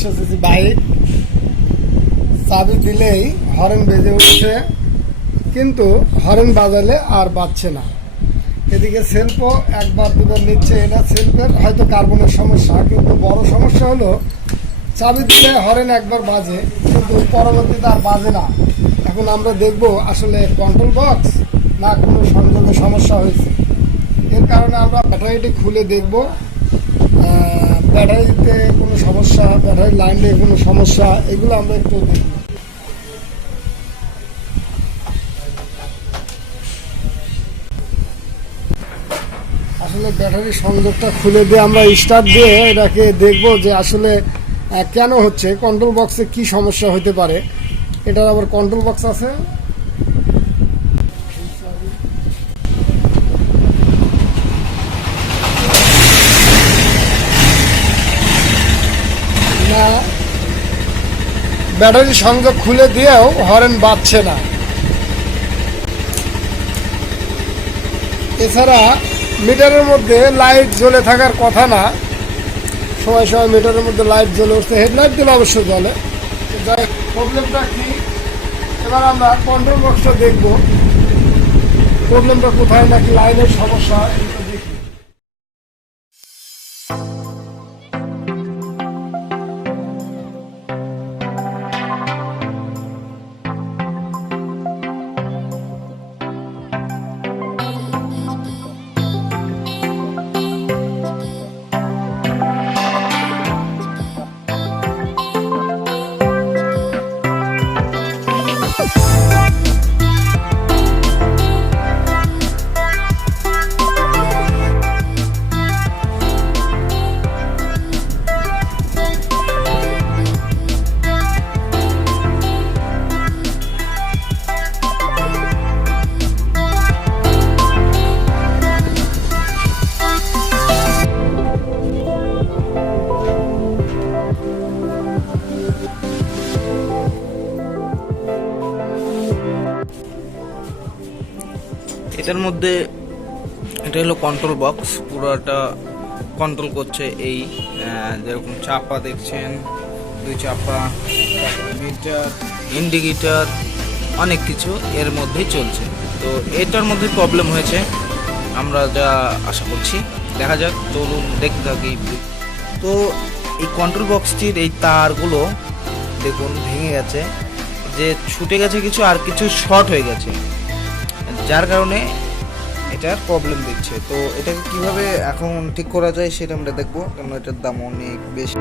500 CC bike, চাবি দিলেই horn বেজে উঠছে, কিন্তু হর্ন বাজালে আর বাজছে না। এদিকে সেলফও একবার দুবার নিচ্ছে, এটা সেলফের হয়তো কার্বনের সমস্যা, কিন্তু বড় সমস্যা হলো চাবি দিলে হর্ন একবার বাজে কিন্তু পরবর্তীতে আর বাজে না। এখন আমরা দেখব আসলে কন্ট্রোল বক্স না কোনো সংযোগে সমস্যা হয়েছে। এর কারণে আমরা ব্যাটারিটি খুলে দেখব, ব্যাটারিতে কোনো সমস্যা, ব্যাটারি লাইনে কোনো সমস্যা, এগুলো আমরা একটু দেখব। আসলে ব্যাটারি সংযোগটা খুলে দিয়ে আমরা স্টার্ট দিয়ে এটাকে দেখব যে আসলে কেন হচ্ছে, কন্ট্রোল বক্সে কি সমস্যা হতে পারে। এটার আবার কন্ট্রোল বক্স আছে, না ব্যাটারি সংযোগ খুলে দিয়েও হর্ন বাজছে না। এছাড়া মিটারের মধ্যে লাইট জ্বলে থাকার কথা না, সময় সময় মিটারের মধ্যে লাইট জ্বলে উঠছে, হেডলাইট দিলে অবশ্য জ্বলে। যাই প্রবলেমটা কি, এবার আমরা কন্ট্রোল বক্সটা দেখব প্রবলেমটা কোথায়, নাকি লাইনের সমস্যা, এটা দেখি। এটার মধ্যে এটা হলো কন্ট্রোল বক্স, পুরোটা কন্ট্রোল করছে। এই যেরকম চাপা দেখছেন, দুই চাপা, মিটার, ইন্ডিকেটর, অনেক কিছু এর মধ্যেই চলছে। তো এটার মধ্যে প্রবলেম হয়েছে আমরা যা আশা করছি, দেখা যাক, চলুন দেখতে থাকি। তো এই কন্ট্রোল বক্সটির এই তারগুলো দেখুন ভেঙে গেছে, যে ছুটে গেছে কিছু, আর কিছু শর্ট হয়ে গেছে, যার কারণে এটার প্রবলেম দিচ্ছে। তো এটাকে কিভাবে এখন ঠিক করা যায় সেটা আমরা দেখবো, কারণ এটার দাম অনেক বেশি।